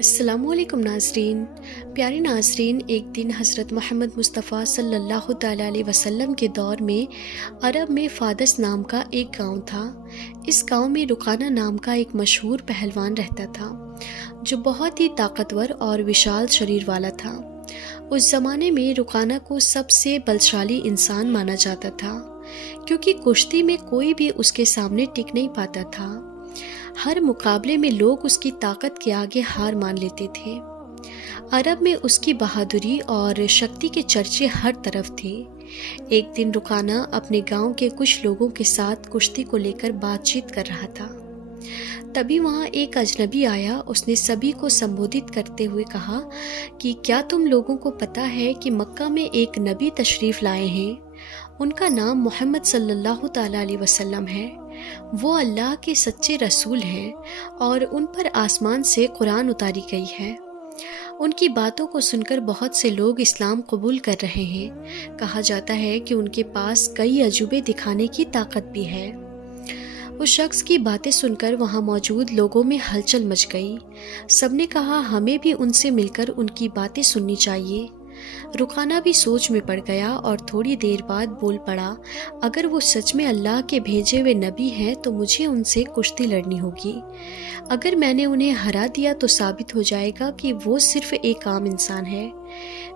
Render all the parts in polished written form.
السلام علیکم ناظرین۔ پیارے ناظرین، ایک دن حضرت محمد مصطفیٰ صلی اللہ تعالیٰ علیہ وسلم کے دور میں عرب میں فادس نام کا ایک گاؤں تھا۔ اس گاؤں میں رقانہ نام کا ایک مشہور پہلوان رہتا تھا جو بہت ہی طاقتور اور وشال شریر والا تھا۔ اس زمانے میں رقانہ کو سب سے بلشالی انسان مانا جاتا تھا کیونکہ کشتی میں کوئی بھی اس کے سامنے ٹک نہیں پاتا تھا۔ ہر مقابلے میں لوگ اس کی طاقت کے آگے ہار مان لیتے تھے۔ عرب میں اس کی بہادری اور شکتی کے چرچے ہر طرف تھے۔ ایک دن رقانہ اپنے گاؤں کے کچھ لوگوں کے ساتھ کشتی کو لے کر بات چیت کر رہا تھا۔ تبھی وہاں ایک اجنبی آیا۔ اس نے سبھی کو سمبودھت کرتے ہوئے کہا کہ کیا تم لوگوں کو پتہ ہے کہ مکہ میں ایک نبی تشریف لائے ہیں؟ ان کا نام محمد صلی اللہ تعالیٰ علیہ وسلم ہے۔ وہ اللہ کے سچے رسول ہیں اور ان پر آسمان سے قرآن اتاری گئی ہے۔ ان کی باتوں کو سن کر بہت سے لوگ اسلام قبول کر رہے ہیں۔ کہا جاتا ہے کہ ان کے پاس کئی عجوبے دکھانے کی طاقت بھی ہے۔ اس شخص کی باتیں سن کر وہاں موجود لوگوں میں ہلچل مچ گئی۔ سب نے کہا ہمیں بھی ان سے مل کر ان کی باتیں سننی چاہیے۔ رقانہ بھی سوچ میں پڑ گیا اور تھوڑی دیر بعد بول پڑا، اگر وہ سچ میں اللہ کے بھیجے ہوئے نبی ہیں تو مجھے ان سے کشتی لڑنی ہوگی۔ اگر میں نے انہیں ہرا دیا تو ثابت ہو جائے گا کہ وہ صرف ایک عام انسان ہے۔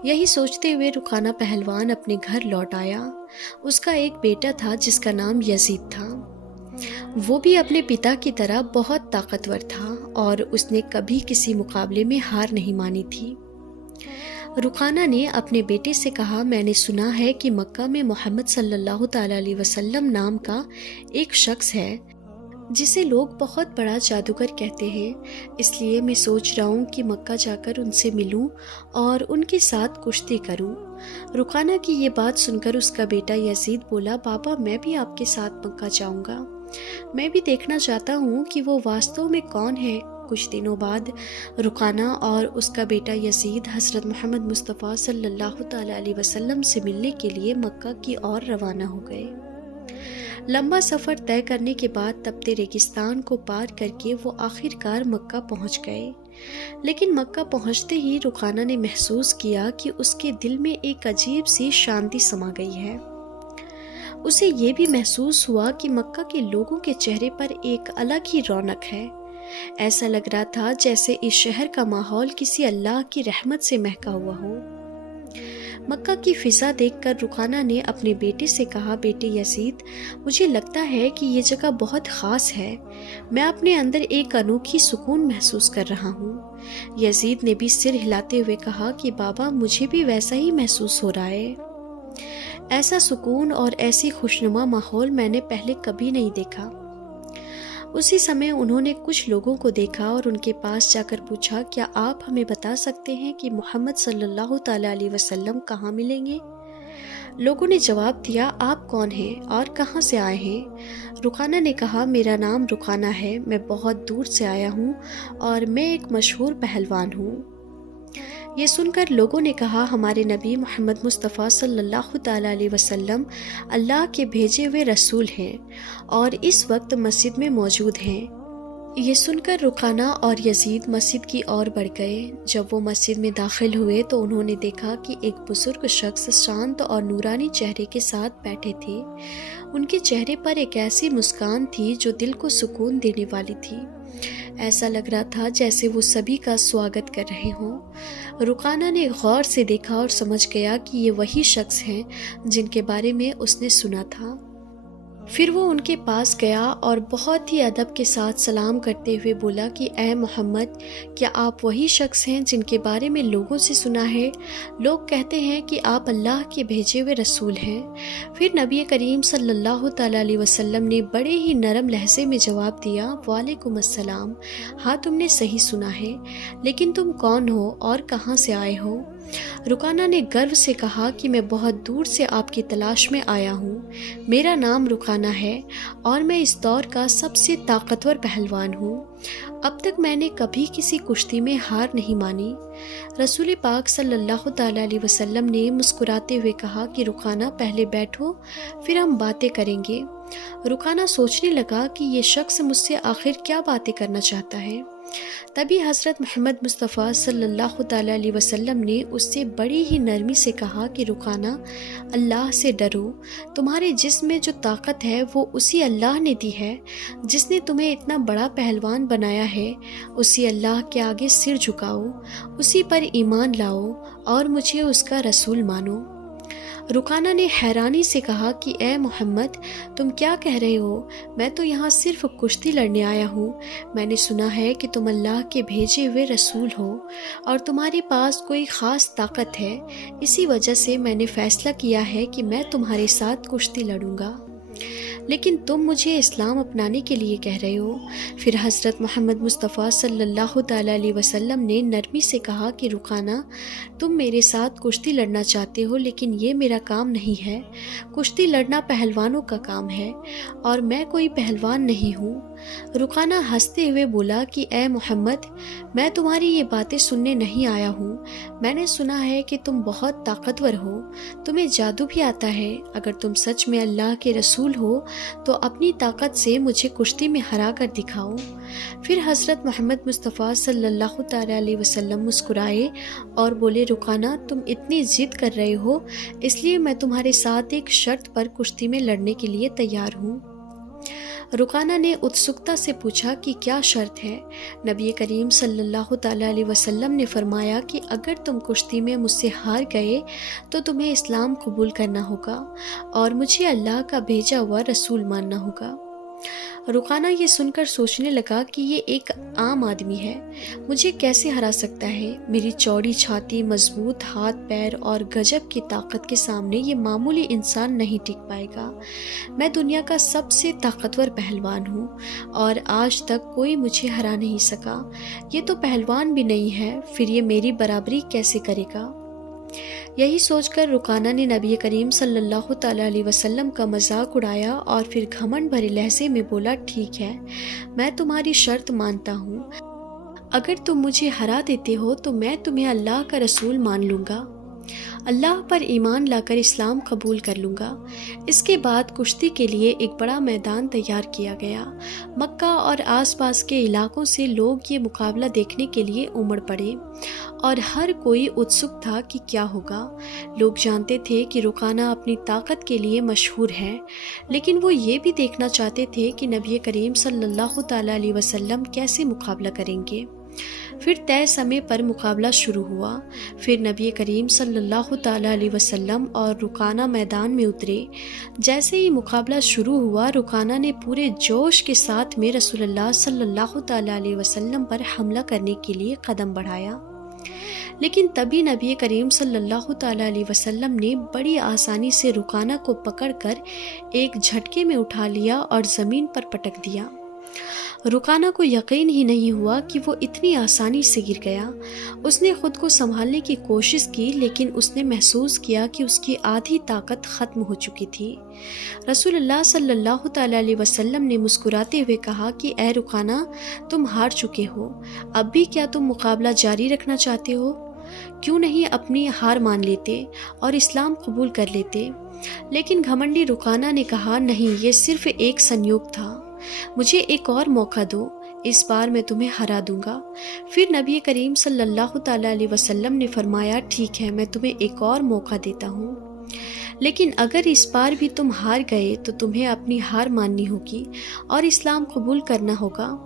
یہی سوچتے ہوئے رقانہ پہلوان اپنے گھر لوٹ آیا۔ اس کا ایک بیٹا تھا جس کا نام یزید تھا۔ وہ بھی اپنے پتا کی طرح بہت طاقتور تھا اور اس نے کبھی کسی مقابلے میں ہار نہیں مانی تھی۔ رقانہ نے اپنے بیٹے سے کہا، میں نے سنا ہے کہ مکہ میں محمد صلی اللہ تعالیٰ علیہ وسلم نام کا ایک شخص ہے جسے لوگ بہت بڑا جادوگر کہتے ہیں، اس لیے میں سوچ رہا ہوں کہ مکہ جا کر ان سے ملوں اور ان کے ساتھ کشتی کروں۔ رقانہ کی یہ بات سن کر اس کا بیٹا یزید بولا، بابا میں بھی آپ کے ساتھ مکہ جاؤں گا، میں بھی دیکھنا چاہتا ہوں کہ وہ واستو میں کون ہے۔ کچھ دنوں بعد رقانہ اور اس کا بیٹا یزید حضرت محمد مصطفیٰ صلی اللہ تعالیٰ علیہ وسلم سے ملنے کے لیے مکہ کی اور روانہ ہو گئے۔ لمبا سفر طے کرنے کے بعد تپتے ریگستان کو پار کر کے وہ آخر کار مکہ پہنچ گئے۔ لیکن مکہ پہنچتے ہی رقانہ نے محسوس کیا کہ اس کے دل میں ایک عجیب سی شانتی سما گئی ہے۔ اسے یہ بھی محسوس ہوا کہ مکہ کے لوگوں کے چہرے پر ایک الگ ہی رونق ہے۔ ایسا لگ رہا تھا جیسے اس شہر کا ماحول کسی اللہ کی رحمت سے مہکا ہوا ہو۔ مکہ کی فضا دیکھ کر رقانہ نے اپنے بیٹے سے کہا، بیٹے یزید، مجھے لگتا ہے کہ یہ جگہ بہت خاص ہے، میں اپنے اندر ایک انوکھی سکون محسوس کر رہا ہوں۔ یزید نے بھی سر ہلاتے ہوئے کہا کہ بابا مجھے بھی ویسا ہی محسوس ہو رہا ہے۔ ایسا سکون اور ایسی خوشنما ماحول میں نے پہلے کبھی نہیں دیکھا۔ اسی سمے انہوں نے کچھ لوگوں کو دیکھا اور ان کے پاس جا کر پوچھا، کیا آپ ہمیں بتا سکتے ہیں کہ محمد صلی اللہ تعالیٰ علیہ وسلم کہاں ملیں گے؟ لوگوں نے جواب دیا، آپ کون ہیں اور کہاں سے آئے ہیں؟ رقانہ نے کہا، میرا نام رقانہ ہے، میں بہت دور سے آیا ہوں اور میں ایک مشہور پہلوان ہوں۔ یہ سن کر لوگوں نے کہا، ہمارے نبی محمد مصطفیٰ صلی اللہ تعالیٰ علیہ وسلم اللہ کے بھیجے ہوئے رسول ہیں اور اس وقت مسجد میں موجود ہیں۔ یہ سن کر رقانہ اور یزید مسجد کی اور بڑھ گئے۔ جب وہ مسجد میں داخل ہوئے تو انہوں نے دیکھا کہ ایک بزرگ شخص شانت اور نورانی چہرے کے ساتھ بیٹھے تھے۔ ان کے چہرے پر ایک ایسی مسکان تھی جو دل کو سکون دینے والی تھی۔ ایسا لگ رہا تھا جیسے وہ سبھی کا سواگت کر رہے ہوں۔ رقانہ نے غور سے دیکھا اور سمجھ گیا کہ یہ وہی شخص ہیں جن کے بارے میں اس نے سنا تھا۔ پھر وہ ان کے پاس گیا اور بہت ہی ادب کے ساتھ سلام کرتے ہوئے بولا کہ اے محمد، کیا آپ وہی شخص ہیں جن کے بارے میں لوگوں سے سنا ہے؟ لوگ کہتے ہیں کہ آپ اللہ کے بھیجے ہوئے رسول ہیں۔ پھر نبی کریم صلی اللہ تعالیٰ علیہ وسلم نے بڑے ہی نرم لہجے میں جواب دیا، وعلیکم السلام، ہاں تم نے صحیح سنا ہے، لیکن تم کون ہو اور کہاں سے آئے ہو؟ رقانہ نے گرو سے کہا کہ میں بہت دور سے آپ کی تلاش میں آیا ہوں۔ میرا نام رقانہ ہے اور میں اس دور کا سب سے طاقتور پہلوان ہوں۔ اب تک میں نے کبھی کسی کشتی میں ہار نہیں مانی۔ رسول پاک صلی اللہ تعالیٰ علیہ وسلم نے مسکراتے ہوئے کہا کہ رقانہ پہلے بیٹھو، پھر ہم باتیں کریں گے۔ رقانہ سوچنے لگا کہ یہ شخص مجھ سے آخر کیا باتیں کرنا چاہتا ہے۔ تبھی حضرت محمد مصطفیٰ صلی اللہ تعالیٰ علیہ وسلم نے اس سے بڑی ہی نرمی سے کہا کہ رکانہ، اللہ سے ڈرو، تمہارے جسم میں جو طاقت ہے وہ اسی اللہ نے دی ہے جس نے تمہیں اتنا بڑا پہلوان بنایا ہے۔ اسی اللہ کے آگے سر جھکاؤ، اسی پر ایمان لاؤ اور مجھے اس کا رسول مانو۔ رکانہ نے حیرانی سے کہا کہ اے محمد، تم کیا کہہ رہے ہو؟ میں تو یہاں صرف کشتی لڑنے آیا ہوں۔ میں نے سنا ہے کہ تم اللہ کے بھیجے ہوئے رسول ہو اور تمہارے پاس کوئی خاص طاقت ہے، اسی وجہ سے میں نے فیصلہ کیا ہے کہ میں تمہارے ساتھ کشتی لڑوں گا، لیکن تم مجھے اسلام اپنانے کے لیے کہہ رہے ہو۔ پھر حضرت محمد مصطفیٰ صلی اللہ تعالیٰ علیہ وسلم نے نرمی سے کہا کہ رکانہ، تم میرے ساتھ کشتی لڑنا چاہتے ہو، لیکن یہ میرا کام نہیں ہے۔ کشتی لڑنا پہلوانوں کا کام ہے اور میں کوئی پہلوان نہیں ہوں۔ رکانہ ہنستے ہوئے بولا کہ اے محمد، میں تمہاری یہ باتیں سننے نہیں آیا ہوں۔ میں نے سنا ہے کہ تم بہت طاقتور ہو، تمہیں جادو بھی آتا ہے۔ اگر تم سچ میں اللہ کے رسول ہو تو اپنی طاقت سے مجھے کشتی میں ہرا کر دکھاؤ۔ پھر حضرت محمد مصطفیٰ صلی اللہ تعالیٰ علیہ وسلم مسکرائے اور بولے، رکانہ، تم اتنی ضد کر رہے ہو، اس لیے میں تمہارے ساتھ ایک شرط پر کشتی میں لڑنے کے لیے تیار ہوں۔ رکانہ نے اتسکتا سے پوچھا کہ کیا شرط ہے؟ نبی کریم صلی اللہ تعالیٰ علیہ وسلم نے فرمایا کہ اگر تم کشتی میں مجھ سے ہار گئے تو تمہیں اسلام قبول کرنا ہوگا اور مجھے اللہ کا بھیجا ہوا رسول ماننا ہوگا۔ رکانہ یہ سن کر سوچنے لگا کہ یہ ایک عام آدمی ہے، مجھے کیسے ہرا سکتا ہے؟ میری چوڑی چھاتی، مضبوط ہاتھ پیر اور گجب کی طاقت کے سامنے یہ معمولی انسان نہیں ٹک پائے گا۔ میں دنیا کا سب سے طاقتور پہلوان ہوں اور آج تک کوئی مجھے ہرا نہیں سکا۔ یہ تو پہلوان بھی نہیں ہے، پھر یہ میری برابری کیسے کرے گا؟ یہی سوچ کر رکانہ نے نبی کریم صلی اللہ تعالیٰ علیہ وسلم کا مذاق اڑایا اور پھر گھمنڈ بھرے لہجے میں بولا، ٹھیک ہے، میں تمہاری شرط مانتا ہوں۔ اگر تم مجھے ہرا دیتے ہو تو میں تمہیں اللہ کا رسول مان لوں گا، اللہ پر ایمان لا کر اسلام قبول کر لوں گا۔ اس کے بعد کشتی کے لیے ایک بڑا میدان تیار کیا گیا۔ مکہ اور آس پاس کے علاقوں سے لوگ یہ مقابلہ دیکھنے کے لیے امڑ پڑے اور ہر کوئی اتسک تھا کہ کیا ہوگا۔ لوگ جانتے تھے کہ رکانہ اپنی طاقت کے لیے مشہور ہے، لیکن وہ یہ بھی دیکھنا چاہتے تھے کہ نبی کریم صلی اللہ تعالیٰ علیہ وسلم کیسے مقابلہ کریں گے۔ پھر طے سمے پر مقابلہ شروع ہوا۔ پھر نبی کریم صلی اللہ تعالیٰ علیہ وسلم اور رکانہ میدان میں اترے۔ جیسے ہی مقابلہ شروع ہوا، رکانہ نے پورے جوش کے ساتھ میں رسول اللہ صلی اللہ تعالیٰ علیہ وسلم پر حملہ کرنے کے لیے قدم بڑھایا، لیکن تبھی نبی کریم صلی اللہ تعالیٰ علیہ وسلم نے بڑی آسانی سے رکانہ کو پکڑ کر ایک جھٹکے میں اٹھا لیا اور زمین پر پٹک دیا۔ رکانہ کو یقین ہی نہیں ہوا کہ وہ اتنی آسانی سے گر گیا۔ اس نے خود کو سنبھالنے کی کوشش کی، لیکن اس نے محسوس کیا کہ اس کی آدھی طاقت ختم ہو چکی تھی۔ رسول اللہ صلی اللہ تعالیٰ علیہ وسلم نے مسکراتے ہوئے کہا کہ اے رکانہ، تم ہار چکے ہو، اب بھی کیا تم مقابلہ جاری رکھنا چاہتے ہو؟ کیوں نہیں اپنی ہار مان لیتے اور اسلام قبول کر لیتے؟ لیکن گھمنڈی رکانہ نے کہا، نہیں، یہ صرف ایک سنیوگ تھا، مجھے ایک اور موقع دو، اس بار میں تمہیں ہرا دوں گا۔ پھر نبی کریم صلی اللہ تعالیٰ علیہ وسلم نے فرمایا، ٹھیک ہے، میں تمہیں ایک اور موقع دیتا ہوں، لیکن اگر اس بار بھی تم ہار گئے تو تمہیں اپنی ہار ماننی ہوگی اور اسلام قبول کرنا ہوگا۔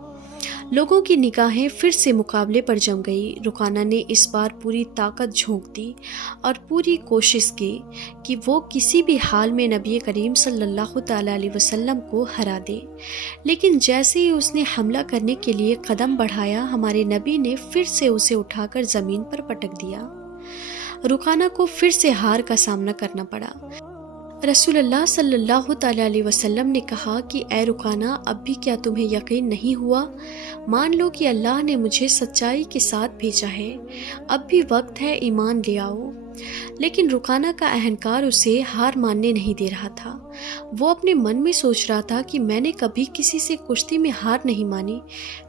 لوگوں کی نگاہیں پھر سے مقابلے پر جم گئی۔ رکانہ نے اس بار پوری طاقت جھونک دی اور پوری کوشش کی کہ وہ کسی بھی حال میں نبی کریم صلی اللہ تعالیٰ علیہ وسلم کو ہرا دے، لیکن جیسے ہی اس نے حملہ کرنے کے لیے قدم بڑھایا، ہمارے نبی نے پھر سے اسے اٹھا کر زمین پر پٹک دیا۔ رکانہ کو پھر سے ہار کا سامنا کرنا پڑا۔ رسول اللہ صلی اللہ تعالیٰ علیہ وسلم نے کہا کہ اے رکانہ، اب بھی کیا تمہیں یقین نہیں ہوا؟ مان لو کہ اللہ نے مجھے سچائی کے ساتھ بھیجا ہے، اب بھی وقت ہے، ایمان لے آؤ۔ لیکن رکانہ کا اہنکار اسے ہار ماننے نہیں دے رہا تھا۔ وہ اپنے من میں سوچ رہا تھا کہ میں نے کبھی کسی سے کشتی میں ہار نہیں مانی،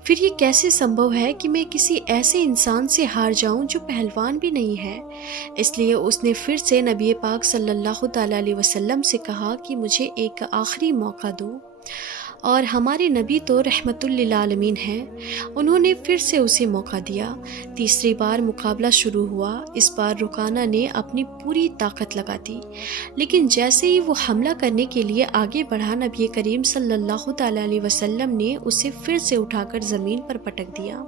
پھر یہ کیسے سمبھو ہے کہ میں کسی ایسے انسان سے ہار جاؤں جو پہلوان بھی نہیں ہے؟ اس لیے اس نے پھر سے نبی پاک صلی اللہ تعالیٰ علیہ وسلم سے کہا کہ مجھے ایک آخری موقع دو۔ اور ہمارے نبی تو رحمت للعالمین ہیں۔ انہوں نے پھر سے اسے موقع دیا۔ تیسری بار مقابلہ شروع ہوا۔ اس بار رکانہ نے اپنی پوری طاقت لگا دی، لیکن جیسے ہی وہ حملہ کرنے کے لیے آگے بڑھا، نبی کریم صلی اللہ تعالیٰ علیہ وسلم نے اسے پھر سے اٹھا کر زمین پر پٹک دیا۔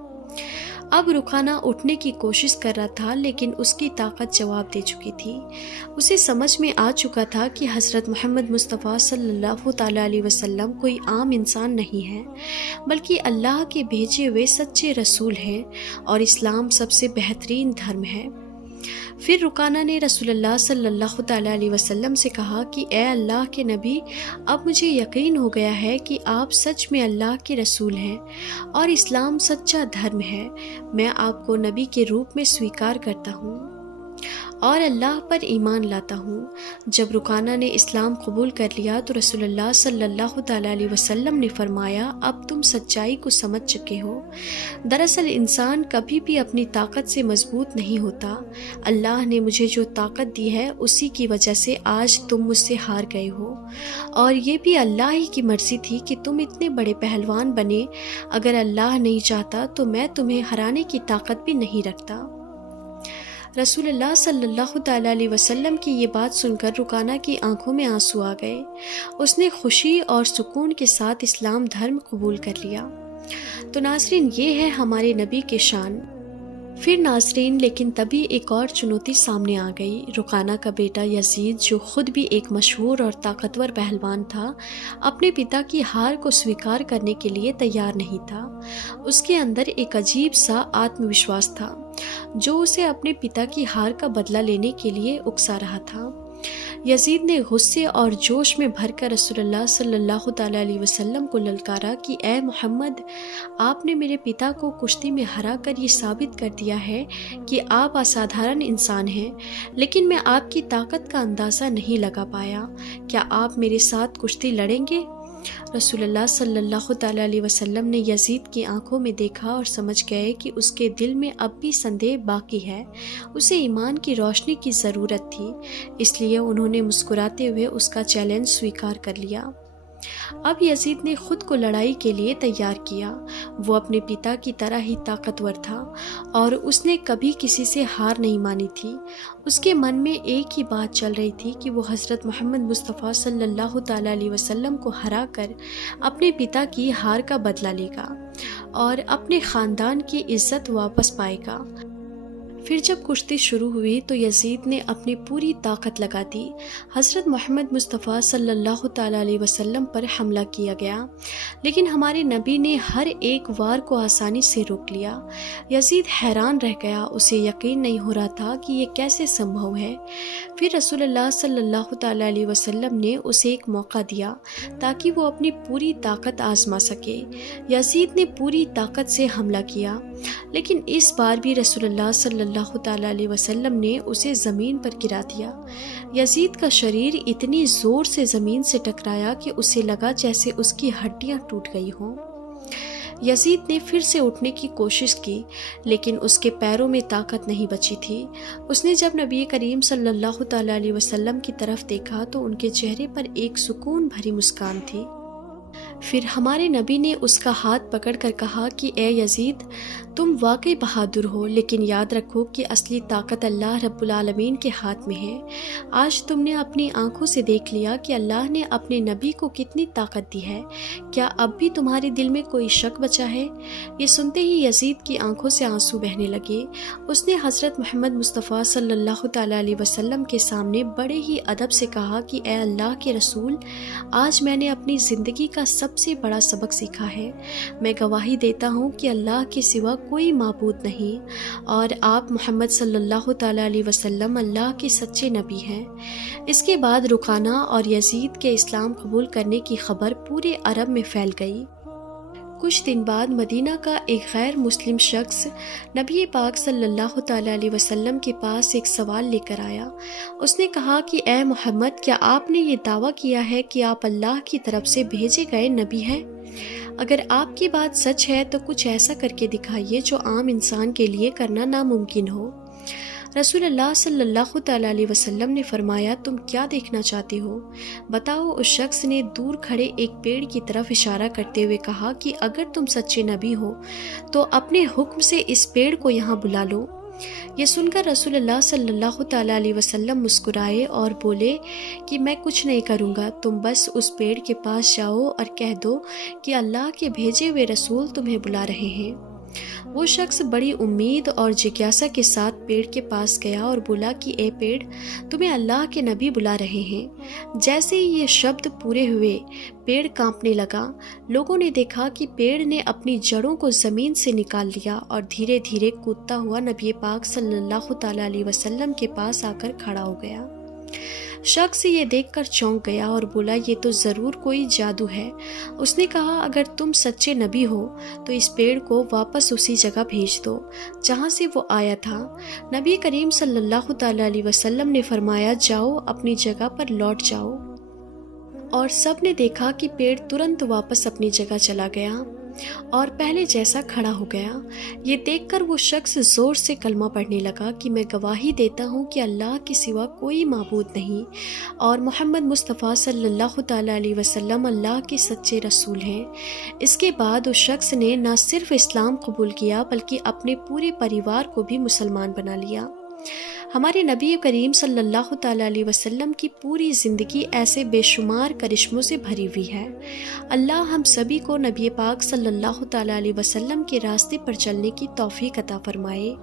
اب رکانہ اٹھنے کی کوشش کر رہا تھا، لیکن اس کی طاقت جواب دے چکی تھی۔ اسے سمجھ میں آ چکا تھا کہ حضرت محمد مصطفیٰ صلی اللہ تعالیٰ علیہ وسلم کوئی عام انسان نہیں ہے، بلکہ اللہ کے بھیجے ہوئے سچے رسول ہیں، اور اسلام سب سے بہترین دھرم ہے۔ پھر رکانہ نے رسول اللہ صلی اللہ تعالیٰ علیہ وسلم سے کہا کہ اے اللہ کے نبی، اب مجھے یقین ہو گیا ہے کہ آپ سچ میں اللہ کے رسول ہیں اور اسلام سچا دھرم ہے۔ میں آپ کو نبی کے روپ میں سویکار کرتا ہوں اور اللہ پر ایمان لاتا ہوں۔ جب رکانہ نے اسلام قبول کر لیا تو رسول اللہ صلی اللہ تعالیٰ علیہ وسلم نے فرمایا، اب تم سچائی کو سمجھ چکے ہو۔ دراصل انسان کبھی بھی اپنی طاقت سے مضبوط نہیں ہوتا۔ اللہ نے مجھے جو طاقت دی ہے اسی کی وجہ سے آج تم مجھ سے ہار گئے ہو، اور یہ بھی اللہ ہی کی مرضی تھی کہ تم اتنے بڑے پہلوان بنے۔ اگر اللہ نہیں چاہتا تو میں تمہیں ہرانے کی طاقت بھی نہیں رکھتا۔ رسول اللہ صلی اللہ تعالیٰ علیہ وسلم کی یہ بات سن کر رکانہ کی آنکھوں میں آنسو آ گئے۔ اس نے خوشی اور سکون کے ساتھ اسلام دھرم قبول کر لیا۔ تو ناظرین، یہ ہے ہمارے نبی کے شان۔ پھر ناظرین، لیکن تبھی ایک اور چنوتی سامنے آ گئی۔ رکانہ کا بیٹا یزید، جو خود بھی ایک مشہور اور طاقتور پہلوان تھا، اپنے پتا کی ہار کو سویکار کرنے کے لیے تیار نہیں تھا۔ اس کے اندر ایک عجیب سا آتم وشواس تھا جو اسے اپنے پتا کی ہار کا بدلہ لینے کے لیے اکسا رہا تھا۔ یزید نے غصے اور جوش میں بھر کر رسول اللہ صلی اللہ تعالیٰ علیہ وسلم کو للکارا کہ اے محمد، آپ نے میرے پتا کو کشتی میں ہرا کر یہ ثابت کر دیا ہے کہ آپ اسادھارن انسان ہیں، لیکن میں آپ کی طاقت کا اندازہ نہیں لگا پایا۔ کیا آپ میرے ساتھ کشتی لڑیں گے؟ رسول اللہ صلی اللہ تعالیٰ علیہ وسلم نے یزید کی آنکھوں میں دیکھا اور سمجھ گئے کہ اس کے دل میں اب بھی سندیہ باقی ہے۔ اسے ایمان کی روشنی کی ضرورت تھی، اس لیے انہوں نے مسکراتے ہوئے اس کا چیلنج سویکار کر لیا۔ اب یزید نے خود کو لڑائی کے لیے تیار کیا۔ وہ اپنے پتا کی طرح ہی طاقتور تھا اور اس نے کبھی کسی سے ہار نہیں مانی تھی۔ اس کے من میں ایک ہی بات چل رہی تھی کہ وہ حضرت محمد مصطفیٰ صلی اللہ تعالیٰ علیہ وسلم کو ہرا کر اپنے پتا کی ہار کا بدلہ لے گا اور اپنے خاندان کی عزت واپس پائے گا۔ پھر جب کشتی شروع ہوئی تو یزید نے اپنی پوری طاقت لگا دی۔ حضرت محمد مصطفیٰ صلی اللہ تعالیٰ علیہ وسلم پر حملہ کیا گیا، لیکن ہمارے نبی نے ہر ایک وار کو آسانی سے روک لیا۔ یزید حیران رہ گیا، اسے یقین نہیں ہو رہا تھا کہ یہ کیسے سمبھو ہے۔ پھر رسول اللہ صلی اللہ تعالیٰ علیہ وسلم نے اسے ایک موقع دیا تاکہ وہ اپنی پوری طاقت آزما سکے۔ یزید نے پوری طاقت سے حملہ کیا، لیکن اس بار بھی رسول اللہ صلی اللہ تعالیٰ علیہ وسلم نے اسے زمین پر گرا دیا۔ یزید کا شریر اتنی زور سے زمین سے ٹکرایا کہ اسے لگا جیسے اس کی ہڈیاں ٹوٹ گئی ہوں۔ یزید نے پھر سے اٹھنے کی کوشش کی، لیکن اس کے پیروں میں طاقت نہیں بچی تھی۔ اس نے جب نبی کریم صلی اللہ تعالیٰ علیہ وسلم کی طرف دیکھا تو ان کے چہرے پر ایک سکون بھری مسکان تھی۔ پھر ہمارے نبی نے اس کا ہاتھ پکڑ کر کہا کہ اے یزید، تم واقعی بہادر ہو، لیکن یاد رکھو کہ اصلی طاقت اللہ رب العالمین کے ہاتھ میں ہے۔ آج تم نے اپنی آنکھوں سے دیکھ لیا کہ اللہ نے اپنے نبی کو کتنی طاقت دی ہے۔ کیا اب بھی تمہارے دل میں کوئی شک بچا ہے؟ یہ سنتے ہی یزید کی آنکھوں سے آنسو بہنے لگے۔ اس نے حضرت محمد مصطفیٰ صلی اللہ تعالیٰ علیہ وسلم کے سامنے بڑے ہی ادب سے کہا کہ اے اللہ کے رسول، آج میں نے اپنی زندگی کا سب سے بڑا سبق سیکھا ہے۔ میں گواہی دیتا ہوں کہ اللہ کے سوا کوئی معبود نہیں، اور آپ محمد صلی اللہ تعالیٰ علیہ وسلم اللہ کے سچے نبی ہیں۔ اس کے بعد رکانہ اور یزید کے اسلام قبول کرنے کی خبر پورے عرب میں پھیل گئی۔ کچھ دن بعد مدینہ کا ایک غیر مسلم شخص نبی پاک صلی اللہ تعالیٰ علیہ وسلم کے پاس ایک سوال لے کر آیا۔ اس نے کہا کہ اے محمد، کیا آپ نے یہ دعویٰ کیا ہے کہ آپ اللہ کی طرف سے بھیجے گئے نبی ہیں؟ اگر آپ کی بات سچ ہے تو کچھ ایسا کر کے دکھائیے جو عام انسان کے لیے کرنا ناممکن ہو۔ رسول اللہ صلی اللہ تعالیٰ علیہ وسلم نے فرمایا تم کیا دیکھنا چاہتے ہو؟ بتاؤ۔ اس شخص نے دور کھڑے ایک پیڑ کی طرف اشارہ کرتے ہوئے کہا کہ اگر تم سچے نبی ہو تو اپنے حکم سے اس پیڑ کو یہاں بلا لو۔ یہ سن کر رسول اللہ صلی اللہ تعالیٰ علیہ وسلم مسکرائے اور بولے کہ میں کچھ نہیں کروں گا، تم بس اس پیڑ کے پاس جاؤ اور کہہ دو کہ اللہ کے بھیجے ہوئے رسول تمہیں بلا رہے ہیں۔ وہ شخص بڑی امید اور جگیاسا کے ساتھ پیڑ کے پاس گیا اور بولا کہ اے پیڑ، تمہیں اللہ کے نبی بلا رہے ہیں۔ جیسے ہی یہ شبد پورے ہوئے پیڑ کانپنے لگا۔ لوگوں نے دیکھا کہ پیڑ نے اپنی جڑوں کو زمین سے نکال لیا اور دھیرے دھیرے کودتا ہوا نبی پاک صلی اللہ تعالیٰ علیہ وسلم کے پاس آ کر کھڑا ہو گیا۔ شخص یہ دیکھ کر چونک گیا اور بولا یہ تو ضرور کوئی جادو ہے۔ اس نے کہا اگر تم سچے نبی ہو تو اس پیڑ کو واپس اسی جگہ بھیج دو جہاں سے وہ آیا تھا۔ نبی کریم صلی اللہ تعالیٰ علیہ وسلم نے فرمایا جاؤ اپنی جگہ پر لوٹ جاؤ، اور سب نے دیکھا کہ پیڑ ترنت واپس اپنی جگہ چلا گیا اور پہلے جیسا کھڑا ہو گیا۔ یہ دیکھ کر وہ شخص زور سے کلمہ پڑھنے لگا کہ میں گواہی دیتا ہوں کہ اللہ کے سوا کوئی معبود نہیں اور محمد مصطفیٰ صلی اللہ تعالیٰ علیہ وسلم اللہ کے سچے رسول ہیں۔ اس کے بعد اس شخص نے نہ صرف اسلام قبول کیا بلکہ اپنے پورے پریوار کو بھی مسلمان بنا لیا۔ ہمارے نبی کریم صلی اللہ تعالیٰ علیہ وسلم کی پوری زندگی ایسے بے شمار کرشموں سے بھری ہوئی ہے۔ اللہ ہم سبھی کو نبی پاک صلی اللہ تعالیٰ علیہ وسلم کے راستے پر چلنے کی توفیق عطا فرمائے،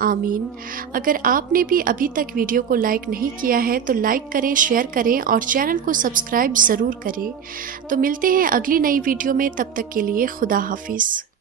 آمین۔ اگر آپ نے بھی ابھی تک ویڈیو کو لائک نہیں کیا ہے تو لائک کریں، شیئر کریں اور چینل کو سبسکرائب ضرور کریں۔ تو ملتے ہیں اگلی نئی ویڈیو میں، تب تک کے لیے خدا حافظ۔